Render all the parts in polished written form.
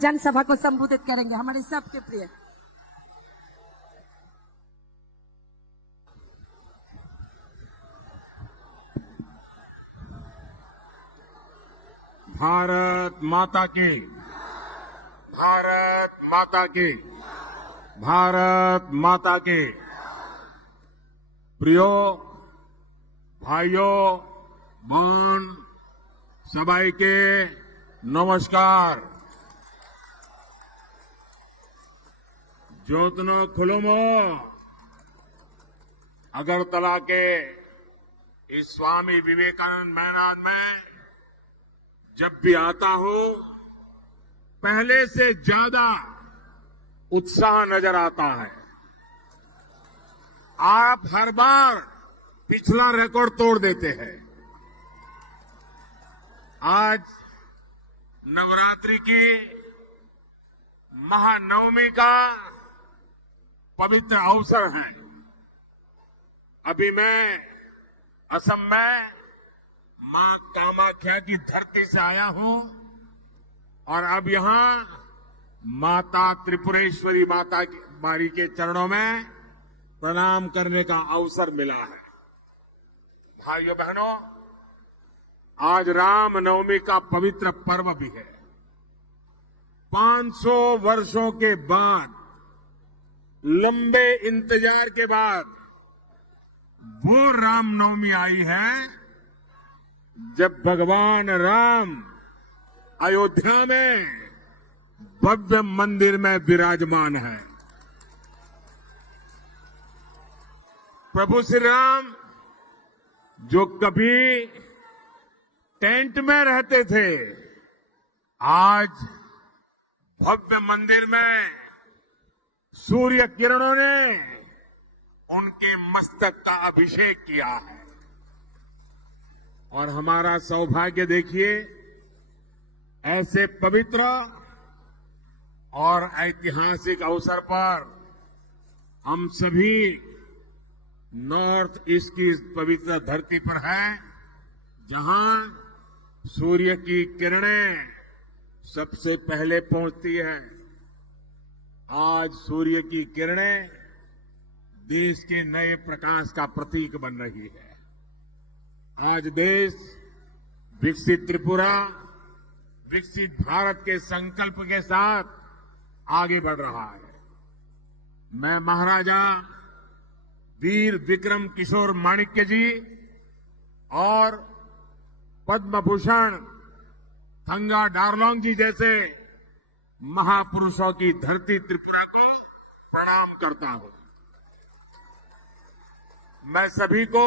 जनसभा को संबोधित करेंगे। हमारे सबके प्रिय भारत माता की, भारत माता की, भारत माता की। प्रियो भाइयों बहन सबाई के नमस्कार। ज्योतनो खुलुमो अगरतला के इस स्वामी विवेकानंद मैदान में जब भी आता हूं पहले से ज्यादा उत्साह नजर आता है। आप हर बार पिछला रिकॉर्ड तोड़ देते हैं। आज नवरात्रि की महानवमी का पवित्र अवसर है। अभी मैं असम में मां कामाख्या की धरती से आया हूं और अब यहां माता त्रिपुरेश्वरी माता मारी के चरणों में प्रणाम करने का अवसर मिला है। भाइयों बहनों, आज रामनवमी का पवित्र पर्व भी है। 500 वर्षों के बाद, लंबे इंतजार के बाद वो रामनवमी आई है जब भगवान राम अयोध्या में भव्य मंदिर में विराजमान है। प्रभु श्री राम जो कभी टेंट में रहते थे, आज भव्य मंदिर में सूर्य किरणों ने उनके मस्तक का अभिषेक किया है। और हमारा सौभाग्य देखिए, ऐसे पवित्र और ऐतिहासिक अवसर पर हम सभी नॉर्थ ईस्ट की इस पवित्र धरती पर हैं, जहां सूर्य की किरणें सबसे पहले पहुंचती है। आज सूर्य की किरणें देश के नए प्रकाश का प्रतीक बन रही है। आज देश विकसित त्रिपुरा, विकसित भारत के संकल्प के साथ आगे बढ़ रहा है। मैं महाराजा वीर विक्रम किशोर माणिक्य जी और पद्म भूषण थंगा डारलोंग जी जैसे महापुरुषों की धरती त्रिपुरा को प्रणाम करता हूं। मैं सभी को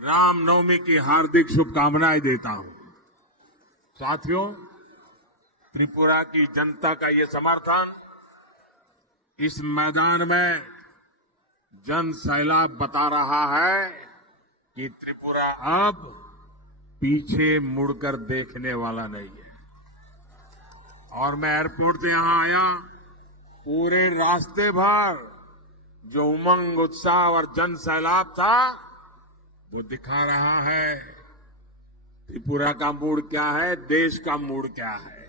रामनवमी की हार्दिक शुभकामनाएं देता हूं। साथियों, त्रिपुरा की जनता का ये समर्थन इस मैदान में जन सैलाब बता रहा है कि त्रिपुरा अब पीछे मुड़कर देखने वाला नहीं है। और मैं एयरपोर्ट से यहां आया, पूरे रास्ते भर जो उमंग, उत्साह और जन सैलाब था, वो दिखा रहा है त्रिपुरा का मूड क्या है, देश का मूड क्या है।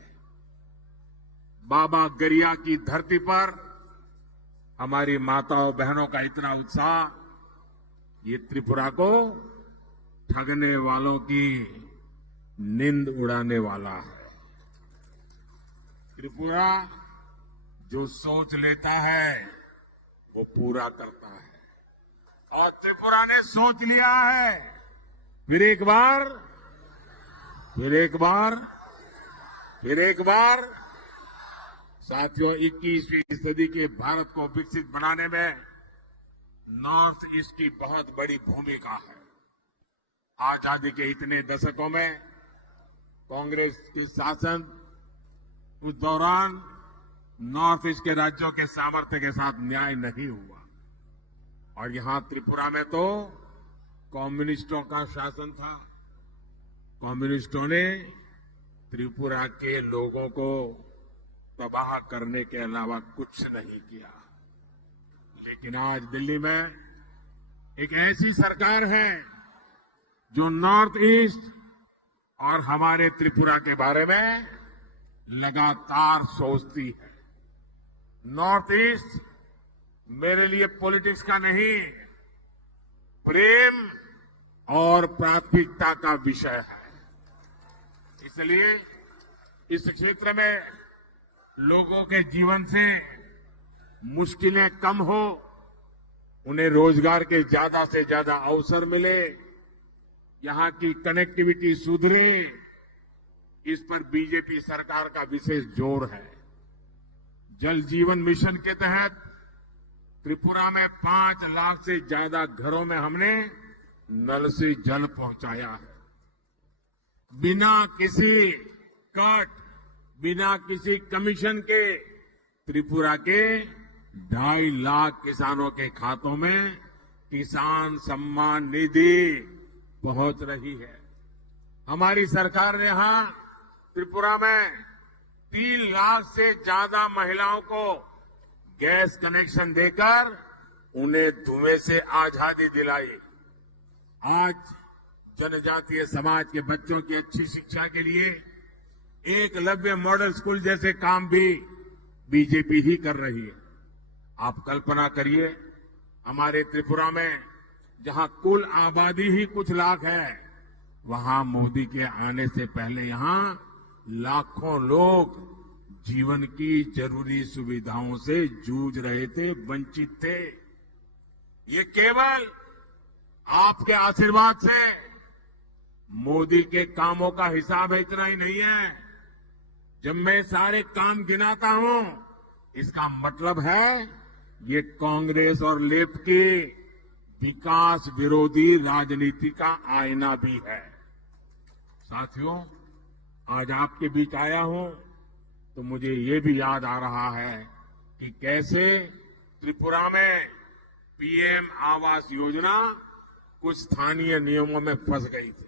बाबा गरिया की धरती पर हमारी माताओं बहनों का इतना उत्साह, ये त्रिपुरा को ठगने वालों की नींद उड़ाने वाला है। त्रिपुरा जो सोच लेता है वो पूरा करता है, और त्रिपुरा ने सोच लिया है। फिर एक बार, फिर एक बार, फिर एक बार। साथियों, 21वीं सदी के भारत को विकसित बनाने में नॉर्थ ईस्ट की बहुत बड़ी भूमिका है। आजादी के इतने दशकों में कांग्रेस के शासन, उस दौरान नॉर्थ ईस्ट के राज्यों के सामर्थ्य के साथ न्याय नहीं हुआ। और यहां त्रिपुरा में तो कम्युनिस्टों का शासन था। कम्युनिस्टों ने त्रिपुरा के लोगों को तबाह करने के अलावा कुछ नहीं किया। लेकिन आज दिल्ली में एक ऐसी सरकार है जो नॉर्थ ईस्ट और हमारे त्रिपुरा के बारे में लगातार सोचती है। नॉर्थ ईस्ट मेरे लिए पॉलिटिक्स का नहीं, प्रेम और प्राथमिकता का विषय है। इसलिए इस क्षेत्र में लोगों के जीवन से मुश्किलें कम हो, उन्हें रोजगार के ज्यादा से ज्यादा अवसर मिले, यहां की कनेक्टिविटी सुधरे, इस पर बीजेपी सरकार का विशेष जोर है। जल जीवन मिशन के तहत त्रिपुरा में 5 लाख से ज्यादा घरों में हमने नल से जल पहुंचाया है। बिना किसी कट, बिना किसी कमीशन के त्रिपुरा के 2.5 लाख किसानों के खातों में किसान सम्मान निधि पहुंच रही है। हमारी सरकार ने यहां त्रिपुरा में 3 लाख से ज्यादा महिलाओं को गैस कनेक्शन देकर उन्हें धुएं से आजादी दिलाई। आज जनजातीय समाज के बच्चों की अच्छी शिक्षा के लिए एकलव्य मॉडल स्कूल जैसे काम भी बीजेपी ही कर रही है। आप कल्पना करिए, हमारे त्रिपुरा में जहां कुल आबादी ही कुछ लाख है, वहां मोदी के आने से पहले यहां लाखों लोग जीवन की जरूरी सुविधाओं से जूझ रहे थे, वंचित थे। ये केवल आपके आशीर्वाद से मोदी के कामों का हिसाब है, इतना ही नहीं है। जब मैं सारे काम गिनाता हूं, इसका मतलब है ये कांग्रेस और लेफ्ट की विकास विरोधी राजनीति का आईना भी है। साथियों, आज आपके बीच आया हूं तो मुझे ये भी याद आ रहा है कि कैसे त्रिपुरा में पीएम आवास योजना कुछ स्थानीय नियमों में फंस गई थी।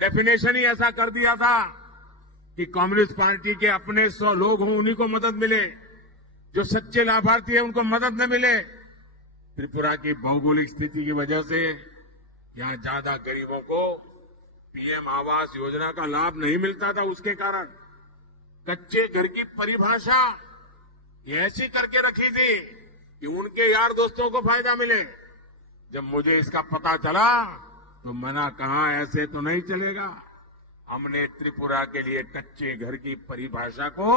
डेफिनेशन ही ऐसा कर दिया था कि कम्युनिस्ट पार्टी के अपने 100 लोग हों, उन्हीं को मदद मिले, जो सच्चे लाभार्थी हैं उनको मदद न मिले। त्रिपुरा की भौगोलिक स्थिति की वजह से यहां ज्यादा गरीबों को पीएम आवास योजना का लाभ नहीं मिलता था। उसके कारण कच्चे घर की परिभाषा ये ऐसी करके रखी थी कि उनके यार दोस्तों को फायदा मिले। जब मुझे इसका पता चला तो मैंने कहा ऐसे तो नहीं चलेगा। हमने त्रिपुरा के लिए कच्चे घर की परिभाषा को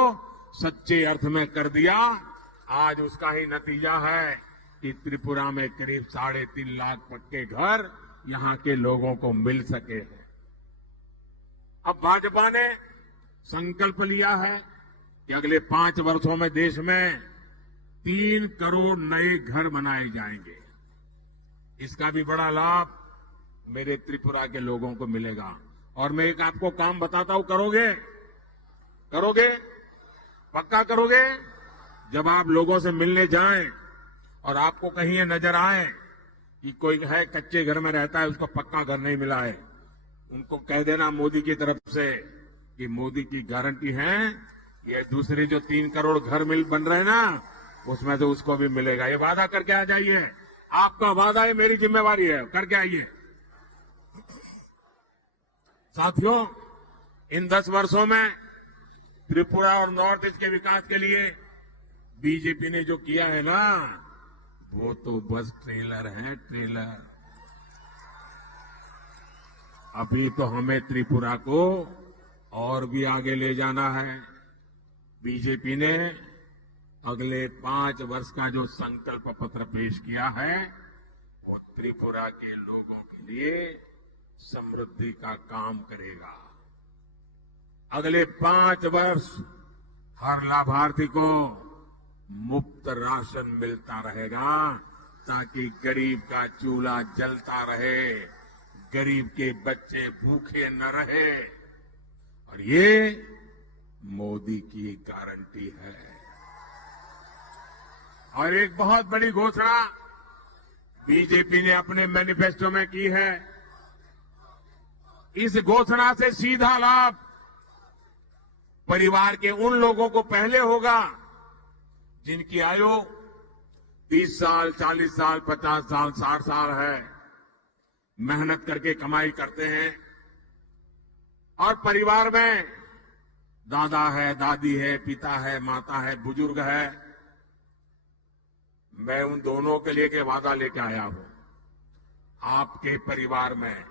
सच्चे अर्थ में कर दिया। आज उसका ही नतीजा है कि त्रिपुरा में करीब 3.5 लाख पक्के घर यहां के लोगों को मिल सके हैं। अब भाजपा ने संकल्प लिया है कि अगले 5 वर्षों में देश में 3 करोड़ नए घर बनाए जाएंगे। इसका भी बड़ा लाभ मेरे त्रिपुरा के लोगों को मिलेगा। और मैं एक आपको काम बताता हूं, करोगे? करोगे? पक्का करोगे? जब आप लोगों से मिलने जाएं और आपको कहीं ये नजर आए कि कोई है कच्चे घर में रहता है, उसको पक्का घर नहीं मिला है, उनको कह देना मोदी की तरफ से कि मोदी की गारंटी है, ये दूसरे जो 3 करोड़ घर बन रहे हैं ना, उसमें से उसको भी मिलेगा। ये वादा करके आ जाइए। आपका वादा है, मेरी जिम्मेवारी है, करके आइए। साथियों, इन 10 वर्षों में त्रिपुरा और नॉर्थ ईस्ट के विकास के लिए बीजेपी ने जो किया है ना, वो तो बस ट्रेलर है, ट्रेलर। अभी तो हमें त्रिपुरा को और भी आगे ले जाना है। बीजेपी ने अगले 5 वर्ष का जो संकल्प पत्र पेश किया है, वो त्रिपुरा के लोगों के लिए समृद्धि का काम करेगा। अगले 5 वर्ष हर लाभार्थी को मुफ्त राशन मिलता रहेगा, ताकि गरीब का चूल्हा जलता रहे, गरीब के बच्चे भूखे न रहे। और ये मोदी की गारंटी है। और एक बहुत बड़ी घोषणा बीजेपी ने अपने मैनिफेस्टो में की है। इस घोषणा से सीधा लाभ परिवार के उन लोगों को पहले होगा जिनकी आयु 30 साल, 40 साल, 50 साल, 60 साल है, मेहनत करके कमाई करते हैं और परिवार में दादा है, दादी है, पिता है, माता है, बुजुर्ग है, मैं उन दोनों के लिए के वादा लेके आया हूं। आपके परिवार में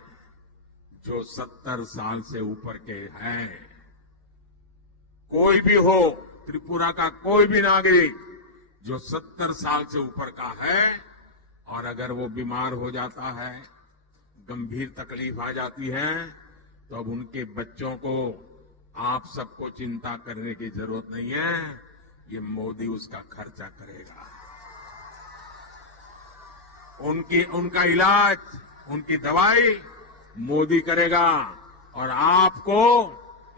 जो 70 साल से ऊपर के हैं, कोई भी हो, त्रिपुरा का कोई भी नागरिक जो 70 साल से ऊपर का है और अगर वो बीमार हो जाता है, गंभीर तकलीफ आ जाती है, तो अब उनके बच्चों को आप सबको चिंता करने की जरूरत नहीं है। ये मोदी उसका खर्चा करेगा। उनका इलाज, उनकी दवाई मोदी करेगा और आपको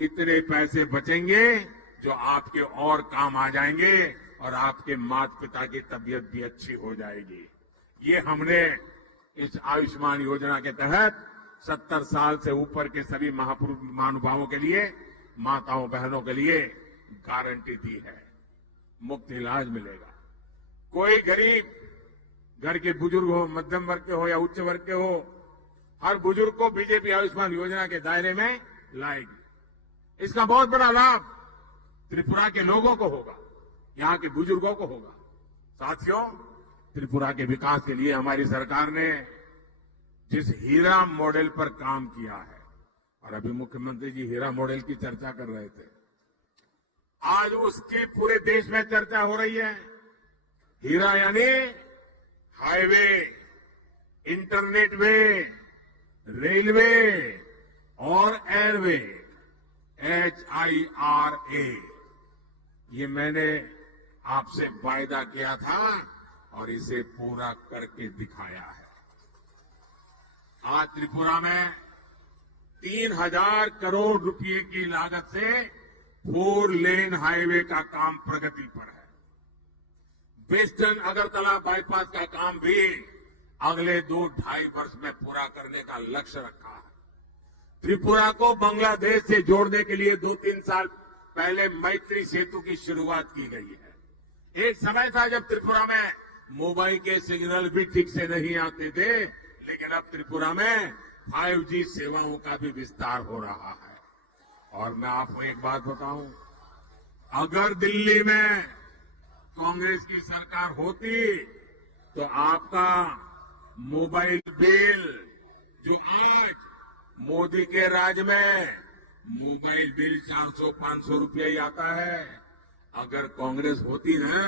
इतने पैसे बचेंगे जो आपके और काम आ जाएंगे और आपके माता पिता की तबीयत भी अच्छी हो जाएगी। ये हमने इस आयुष्मान योजना के तहत 70 साल से ऊपर के सभी महानुभावों के लिए, माताओं बहनों के लिए गारंटी दी है। मुफ्त इलाज मिलेगा। कोई गरीब घर के बुजुर्ग हो, मध्यम वर्ग के हो या उच्च वर्ग के हो, हर बुजुर्ग को बीजेपी आयुष्मान योजना के दायरे में लाएगी। इसका बहुत बड़ा लाभ त्रिपुरा के लोगों को होगा, यहां के बुजुर्गों को होगा। साथियों, त्रिपुरा के विकास के लिए हमारी सरकार ने जिस हीरा मॉडल पर काम किया है, और अभी मुख्यमंत्री जी हीरा मॉडल की चर्चा कर रहे थे, आज उसकी पूरे देश में चर्चा हो रही है। हीरा यानी हाईवे, इंटरनेट वे, रेलवे और एयरवे, HIRA। ये मैंने आपसे वायदा किया था और इसे पूरा करके दिखाया है। आज त्रिपुरा में 3000 करोड़ रुपए की लागत से 4 लेन हाईवे का काम प्रगति पर है। वेस्टर्न अगरतला बाईपास का काम भी अगले 2-2.5 वर्ष में पूरा करने का लक्ष्य रखा है। त्रिपुरा को बांग्लादेश से जोड़ने के लिए 2-3 साल पहले मैत्री सेतु की शुरुआत की गई है। एक समय था जब त्रिपुरा में मोबाइल के सिग्नल भी ठीक से नहीं आते थे, लेकिन अब त्रिपुरा में 5G सेवाओं का भी विस्तार हो रहा है। और मैं आपको एक बात बताऊं, अगर दिल्ली में कांग्रेस की सरकार होती तो आपका मोबाइल बिल, जो आज मोदी के राज में मोबाइल बिल 400-500 रुपया ही आता है, अगर कांग्रेस होती ना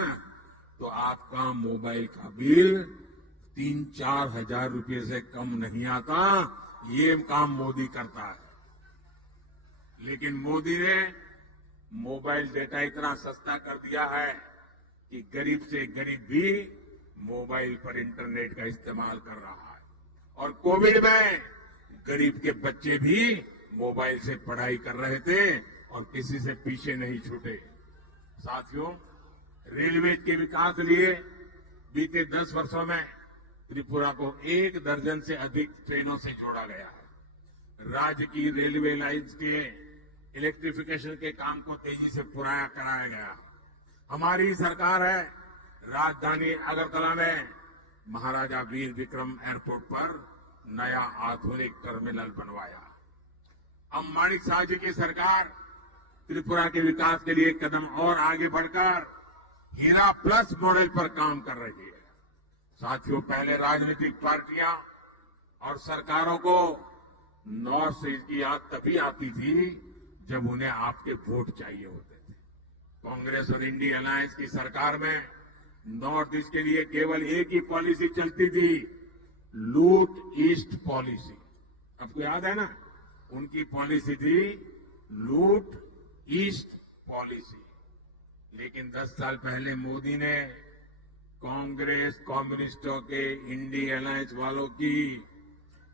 तो आपका मोबाइल का बिल 3-4 हजार रुपये से कम नहीं आता। ये काम मोदी करता है। लेकिन मोदी ने मोबाइल डेटा इतना सस्ता कर दिया है कि गरीब से गरीब भी मोबाइल पर इंटरनेट का इस्तेमाल कर रहा है। और कोविड में गरीब के बच्चे भी मोबाइल से पढ़ाई कर रहे थे और किसी से पीछे नहीं छूटे। साथियों, रेलवे के विकास के लिए बीते 10 वर्षों में त्रिपुरा को 1 दर्जन से अधिक ट्रेनों से जोड़ा गया है। राज्य की रेलवे लाइन्स के इलेक्ट्रिफिकेशन के काम को तेजी से पूरा कराया गया। हमारी सरकार है, राजधानी अगरतला में महाराजा वीर विक्रम एयरपोर्ट पर नया आधुनिक टर्मिनल बनवाया। अब माणिक साह जी की सरकार त्रिपुरा के विकास के लिए कदम और आगे बढ़कर हीरा प्लस मॉडल पर काम कर रही है। साथियों, पहले राजनीतिक पार्टियां और सरकारों को नॉर्थ ईस्ट की याद तभी आती थी जब उन्हें आपके वोट चाहिए होते थे। कांग्रेस और इंडिया अलायंस की सरकार में नॉर्थ ईस्ट के लिए केवल एक ही पॉलिसी चलती थी, लूट ईस्ट पॉलिसी। आपको याद है ना, उनकी पॉलिसी थी लूट ईस्ट पॉलिसी। लेकिन 10 साल पहले मोदी ने कांग्रेस, कम्युनिस्टों के, इंडिया अलायंस वालों की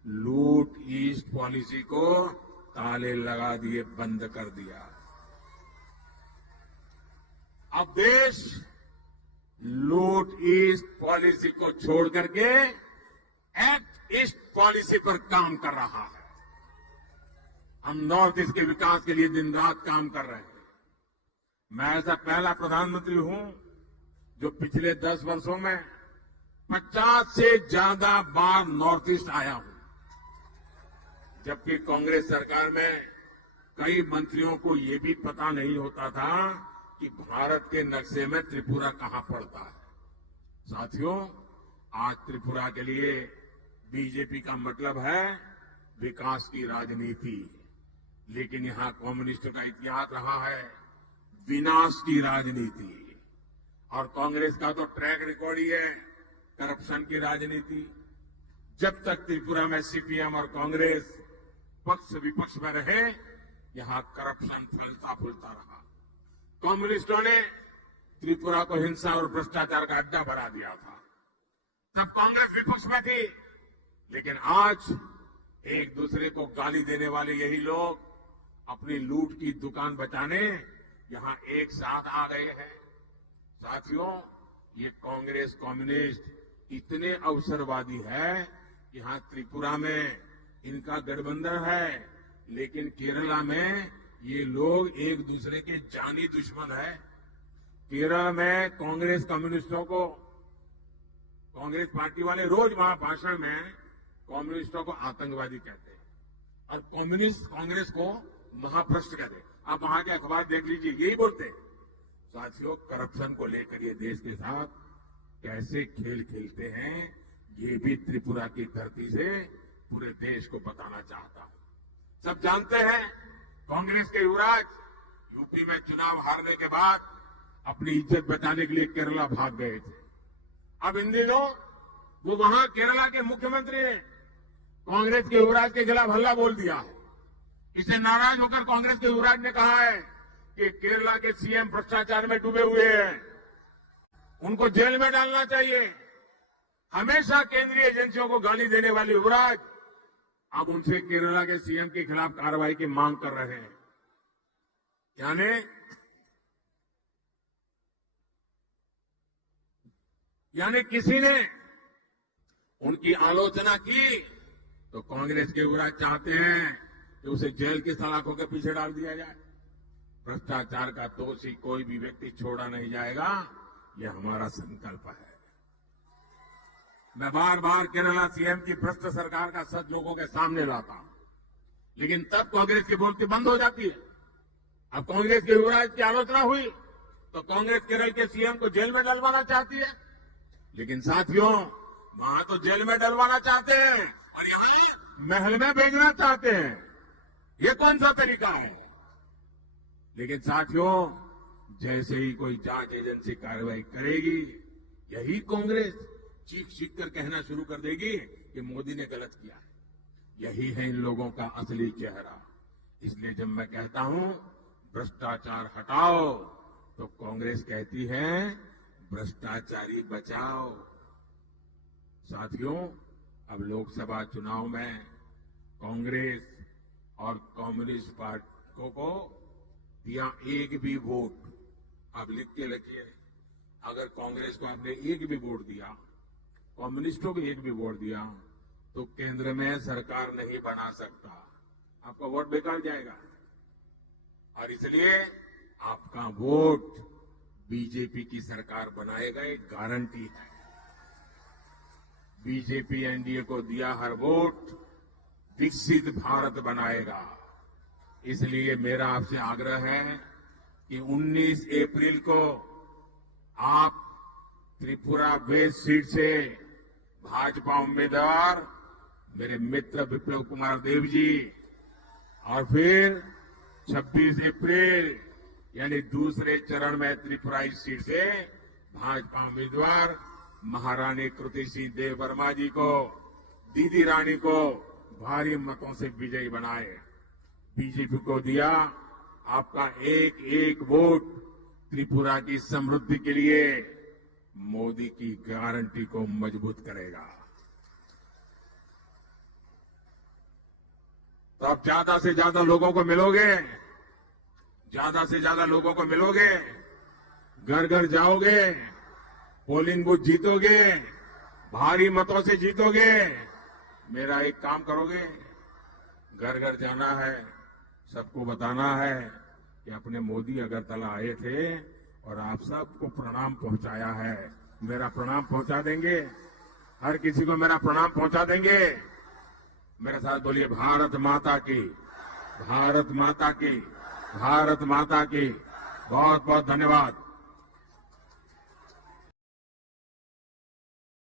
लूट ईस्ट पॉलिसी को ताले लगा दिए, बंद कर दिया। अब देश लूट ईस्ट पॉलिसी को छोड़ करके एक्ट ईस्ट पॉलिसी पर काम कर रहा है। हम नॉर्थ ईस्ट के विकास के लिए दिन रात काम कर रहे हैं। मैं ऐसा पहला प्रधानमंत्री हूं जो पिछले 10 वर्षों में 50 से ज्यादा बार नॉर्थ ईस्ट आया हूं, जबकि कांग्रेस सरकार में कई मंत्रियों को ये भी पता नहीं होता था कि भारत के नक्शे में त्रिपुरा कहां पड़ता है। साथियों, आज त्रिपुरा के लिए बीजेपी का मतलब है विकास की राजनीति, लेकिन यहां कम्युनिस्टों का इतिहास रहा है विनाश की राजनीति। और कांग्रेस का तो ट्रैक रिकॉर्ड ही है करप्शन की राजनीति। जब तक त्रिपुरा में सीपीएम और कांग्रेस पक्ष विपक्ष में रहे, यहां करप्शन फैलता फूलता रहा। कम्युनिस्टों ने त्रिपुरा को हिंसा और भ्रष्टाचार का अड्डा बना दिया था। तब कांग्रेस विपक्ष में थी, लेकिन आज एक दूसरे को गाली देने वाले यही लोग अपनी लूट की दुकान बचाने यहां एक साथ आ गए हैं। साथियों, ये कांग्रेस कम्युनिस्ट इतने अवसरवादी है, यहां त्रिपुरा में इनका गठबंधन है, लेकिन केरला में ये लोग एक दूसरे के जानी दुश्मन है। केरल में कांग्रेस कम्युनिस्टों को, कांग्रेस पार्टी वाले रोज वहां भाषण में कम्युनिस्टों को आतंकवादी कहते हैं और कम्युनिस्ट कांग्रेस को महाभ्रष्ट कहते हैं। आप वहां के अखबार देख लीजिए, यही बोलते हैं। साथियों, करप्शन को लेकर ये देश के साथ कैसे खेल खेलते हैं, ये भी त्रिपुरा की धरती से पूरे देश को बताना चाहता हूं। सब जानते हैं कांग्रेस के युवराज यूपी में चुनाव हारने के बाद अपनी इज्जत बचाने के लिए केरला भाग गए थे। अब इन दिनों वो वहां केरला के मुख्यमंत्री ने कांग्रेस के युवराज के खिलाफ हल्ला बोल दिया है। इससे नाराज होकर कांग्रेस के युवराज ने कहा है कि केरला के सीएम भ्रष्टाचार में डूबे हुए हैं, उनको जेल में डालना चाहिए। हमेशा केंद्रीय एजेंसियों को गाली देने वाले युवराज अब उनसे केरला के सीएम के खिलाफ कार्रवाई की मांग कर रहे हैं। यानी किसी ने उनकी आलोचना की तो कांग्रेस के युवराज चाहते हैं कि उसे जेल की सलाखों के पीछे डाल दिया जाए। भ्रष्टाचार का दोषी कोई भी व्यक्ति छोड़ा नहीं जाएगा, यह हमारा संकल्प है। मैं बार बार केरला सीएम की भ्रष्ट सरकार का सच लोगों के सामने लाता हूं, लेकिन तब कांग्रेस की बोलती बंद हो जाती है। अब कांग्रेस के युवराज की आलोचना हुई तो कांग्रेस केरल के सीएम को जेल में डलवाना चाहती है। लेकिन साथियों, वहां तो जेल में डलवाना चाहते हैं और यहां महल में भेजना चाहते हैं। ये कौन सा तरीका है? लेकिन साथियों, जैसे ही कोई जांच एजेंसी कार्रवाई करेगी, यही कांग्रेस चीख चीख कर कहना शुरू कर देगी कि मोदी ने गलत किया है। यही है इन लोगों का असली चेहरा। इसलिए जब मैं कहता हूं भ्रष्टाचार हटाओ, तो कांग्रेस कहती है भ्रष्टाचारी बचाओ। साथियों, अब लोकसभा चुनाव में कांग्रेस और कम्युनिस्ट पार्टियों को दिया एक भी वोट, आप लिख के रखिए, अगर कांग्रेस को आपने एक भी वोट दिया, कम्युनिस्टों को एक भी वोट दिया, तो केंद्र में सरकार नहीं बना सकता, आपका वोट बेकार जाएगा। और इसलिए आपका वोट बीजेपी की सरकार बनाएगा, एक गारंटी है। बीजेपी एनडीए को दिया हर वोट विकसित भारत बनाएगा। इसलिए मेरा आपसे आग्रह है कि 19 अप्रैल को आप त्रिपुरा वेस्ट सीट से भाजपा उम्मीदवार मेरे मित्र विप्लव कुमार देव जी, और फिर 26 अप्रैल यानी दूसरे चरण में त्रिपुरा इस सीट से भाजपा उम्मीदवार महारानी कृति सिंह देव वर्मा जी को, दीदी रानी को भारी मतों से विजयी बनाए। बीजेपी को दिया आपका एक एक वोट त्रिपुरा की समृद्धि के लिए मोदी की गारंटी को मजबूत करेगा। तो आप ज्यादा से ज्यादा लोगों को मिलोगे, ज्यादा से ज्यादा लोगों को मिलोगे, घर घर जाओगे, पोलिंग बूथ जीतोगे, भारी मतों से जीतोगे। मेरा एक काम करोगे, घर घर जाना है, सबको बताना है कि अपने मोदी अगरतला आए थे और आप सबको प्रणाम पहुंचाया है। मेरा प्रणाम पहुंचा देंगे, हर किसी को मेरा प्रणाम पहुंचा देंगे। मेरे साथ बोलिए, भारत माता की, भारत माता की बहुत बहुत धन्यवाद।